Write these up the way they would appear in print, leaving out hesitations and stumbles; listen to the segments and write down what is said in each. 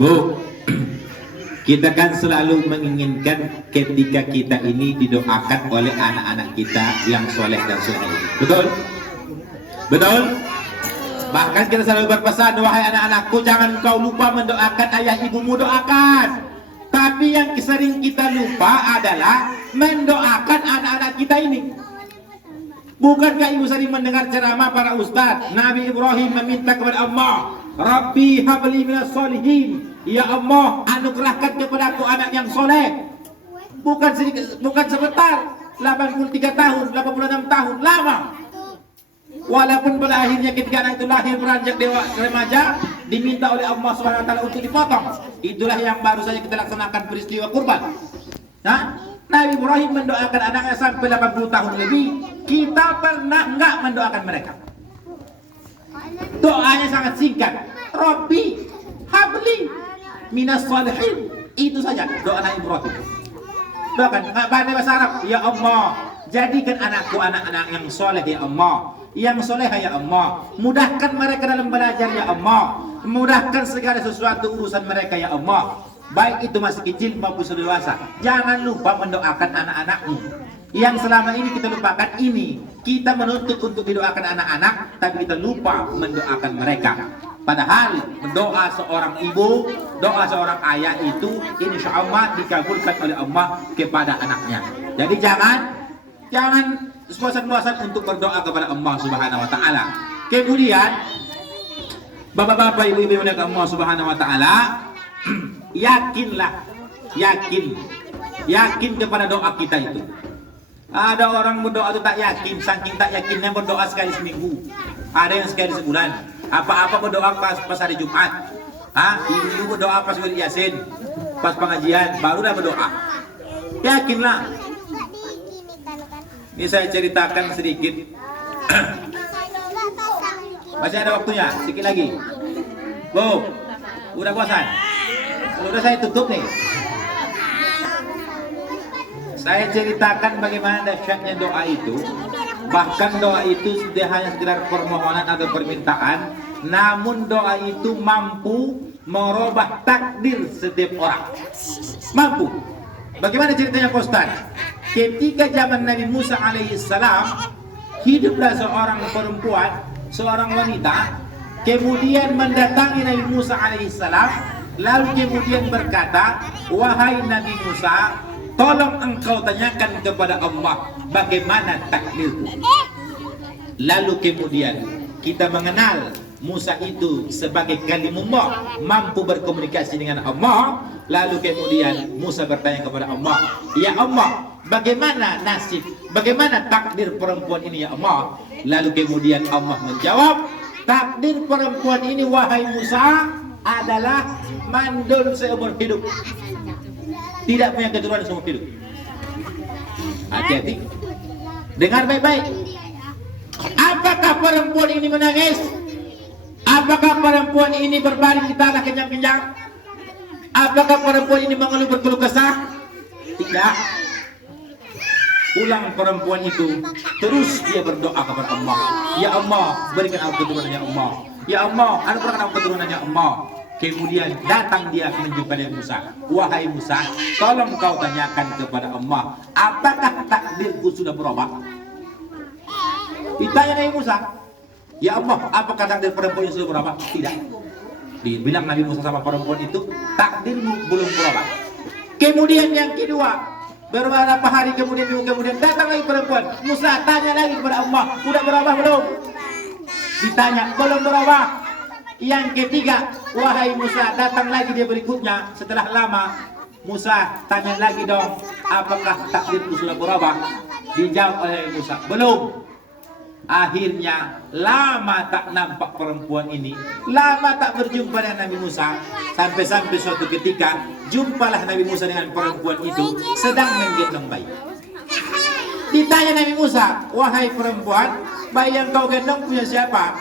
Bu, kita kan selalu menginginkan ketika kita ini didoakan oleh anak-anak kita yang soleh dan soleh. Betul? Betul? Bahkan kita selalu berpesan, wahai anak-anakku, jangan kau lupa mendoakan ayah ibumu, doakan. Tapi yang sering kita lupa adalah mendoakan anak-anak kita ini. Bukankah ibu sering mendengar ceramah para ustadz? Nabi Ibrahim meminta kepada Allah, Rabbi habli minas solihin. Ya Allah, anugerahkan kepadaku anak yang soleh. Bukan sedikit, bukan sebentar. 83 tahun, 86 tahun, lama. Walaupun pada akhirnya ketika anak itu lahir beranjak dewa remaja, diminta oleh Allah SWT untuk dipotong. Itulah yang baru saja kita laksanakan peristiwa kurban. Nah, Nabi Ibrahim mendoakan anaknya sampai 80 tahun lebih. Kita pernah enggak mendoakan mereka? Doanya sangat singkat. Rabbi habli minas salihin. Itu saja doa Nabi Ibrahim. Doakan, enggak pandai bahasa Arab. Ya Allah, jadikan anakku anak-anak yang soleh ya Allah, yang soleh ya Allah. Mudahkan mereka dalam belajar ya Allah. Mudahkan segala sesuatu urusan mereka ya Allah. Baik itu masih kecil maupun sudah dewasa. Jangan lupa mendoakan anak-anakmu. Yang selama ini kita lupakan ini. Kita menuntut untuk didoakan anak-anak, tapi kita lupa mendoakan mereka. Padahal doa seorang ibu, doa seorang ayah itu insya Allah dikabulkan oleh Allah kepada anaknya. Jadi jangan bosan-bosan untuk berdoa kepada Allah Subhanahu Wa Taala. Kemudian bapak-bapak, ibu-ibu yang dimuliakan Allah Subhanahu Wa Taala, yakin kepada doa kita itu. Ada orang berdoa itu tak yakin, saking tak yakinnya berdoa sekali seminggu, ada yang sekali sebulan. Apa-apa berdoa pas hari Jumat, ibu berdoa pas wirid Yasin, pas pengajian, baru dah berdoa. Yakinlah. Ini saya ceritakan sedikit. Masih ada waktunya, sedikit lagi. Bu, udah bosan? Udah saya tutup nih. Saya ceritakan bagaimana dahsyatnya doa itu. Bahkan doa itu tidak hanya sekedar permohonan atau permintaan, namun doa itu mampu merubah takdir setiap orang. Mampu. Bagaimana ceritanya Pak Ustaz? Ketika zaman Nabi Musa alaihissalam, hiduplah seorang perempuan, seorang wanita, kemudian mendatangi Nabi Musa alaihissalam, lalu kemudian berkata, wahai Nabi Musa, tolong engkau tanyakan kepada Allah bagaimana takdirku. Lalu kemudian kita mengenal Musa itu sebagai kalimullah, mampu berkomunikasi dengan Allah. Lalu kemudian Musa bertanya kepada Allah, ya Allah, bagaimana nasib, bagaimana takdir perempuan ini ya Allah? Lalu kemudian Allah menjawab, takdir perempuan ini wahai Musa adalah mandul seumur hidup, tidak punya keturunan seumur hidup. Hati-hati, dengar baik-baik. Apakah perempuan ini menangis? Apakah perempuan ini berbaring di tanah kenyang-kenyang? Apakah perempuan ini mengeluh berkeluh kesah? Tidak. Pulang perempuan itu, terus dia berdoa kepada Allah. Ya Allah, berikan aku keturunan ya Allah. Ya Allah, anugerahkan aku keturunan ya Allah. Kemudian datang dia menjumpai Musa. Wahai Musa, tolong kau tanyakan kepada Allah, apakah takdirku sudah berubah? Ditanya Nabi Musa, ya Allah, apakah takdir perempuan yang sudah berubah? Tidak. Dibilang Nabi Musa sama perempuan itu, takdirmu belum berubah. Kemudian yang kedua, beberapa hari kemudian datang lagi perempuan. Musa tanya lagi kepada Allah, sudah berubah belum? Ditanya, belum berubah. Yang ketiga, wahai Musa, datang lagi dia berikutnya setelah lama. Musa tanya lagi dong, apakah takdirku sudah berubah? Dijawab oleh Musa, belum. Akhirnya lama tak nampak perempuan ini, lama tak berjumpa dengan Nabi Musa, sampai suatu ketika jumpalah Nabi Musa dengan perempuan itu sedang menggendong bayi. Ditanya Nabi Musa, wahai perempuan, bayi yang kau gendong punya siapa?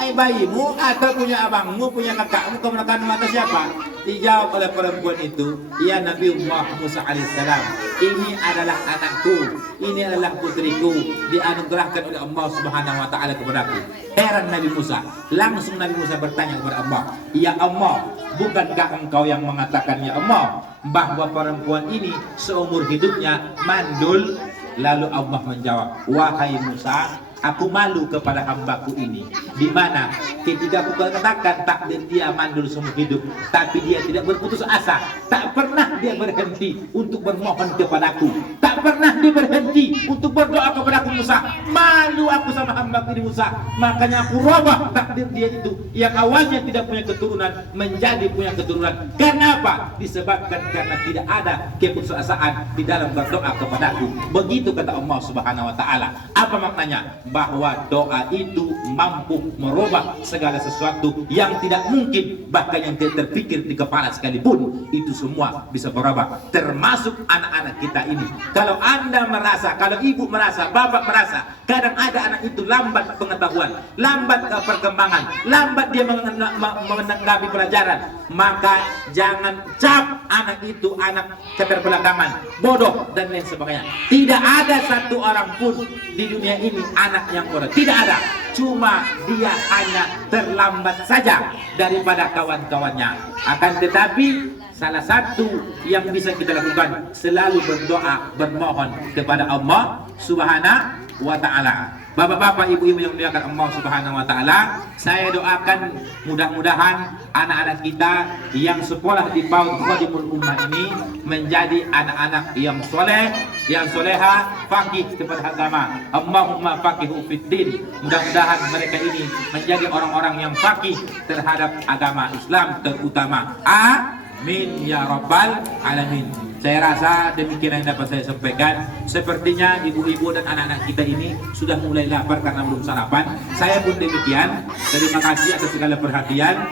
Bayimu atau punya abangmu, punya kakakmu, kemenakan mata siapa? Dijawab oleh perempuan itu, ya Nabi Musa alaihissalam, ini adalah anakku, ini adalah putriku, dianugerahkan oleh Allah Subhanahu wa taala kepadaku. Heran Nabi Musa, langsung Nabi Musa bertanya kepada Allah, "Ya Allah, bukankah engkau yang mengatakan ya Allah bahwa perempuan ini seumur hidupnya mandul?" Lalu Allah menjawab, "Wahai Musa, aku malu kepada hambaku ini, di mana ketika aku katakan takdir dia mandul seumur hidup, tapi dia tidak berputus asa, tak pernah dia berhenti untuk bermohon kepadaku, tak pernah dia berhenti untuk berdoa kepadaku Musa. Malu aku sama hambaku ini Musa, makanya aku robah takdir dia itu yang awalnya tidak punya keturunan menjadi punya keturunan. Kenapa? Disebabkan karena tidak ada keputusasaan di dalam berdoa kepadaku." Begitu kata Allah Subhanahu wa taala. Apa maknanya? Bahwa doa itu mampu merubah segala sesuatu yang tidak mungkin, bahkan yang tidak terpikir di kepala sekalipun, itu semua bisa berubah, termasuk anak-anak kita ini. Kalau Anda merasa, kalau ibu merasa, bapak merasa kadang ada anak itu lambat pengetahuan, lambat perkembangan, lambat dia menanggapi pelajaran, maka jangan cap anak itu anak keterbelakangan, bodoh dan lain sebagainya. Tidak ada satu orang pun di dunia ini anak yang bodoh, tidak ada. Cuma dia hanya terlambat saja daripada kawan-kawannya. Akan tetapi salah satu yang bisa kita lakukan, selalu berdoa, bermohon kepada Allah Subhanahu wa taala. Bapak-bapak, ibu-ibu yang dimuliakan Allah Subhanahu wa taala, saya doakan mudah-mudahan anak-anak kita yang sekolah di PAUD Khadimul Ummah ini menjadi anak-anak yang soleh, yang soleha, faqih kepada agama. Allahumma faqihu fiddin. Mudah-mudahan mereka ini menjadi orang-orang yang faqih terhadap agama Islam terutama. Amin ya rabbal alamin. Saya rasa demikian yang dapat saya sampaikan. Sepertinya ibu-ibu dan anak-anak kita ini sudah mulai lapar karena belum sarapan. Saya pun demikian. Terima kasih atas segala perhatian.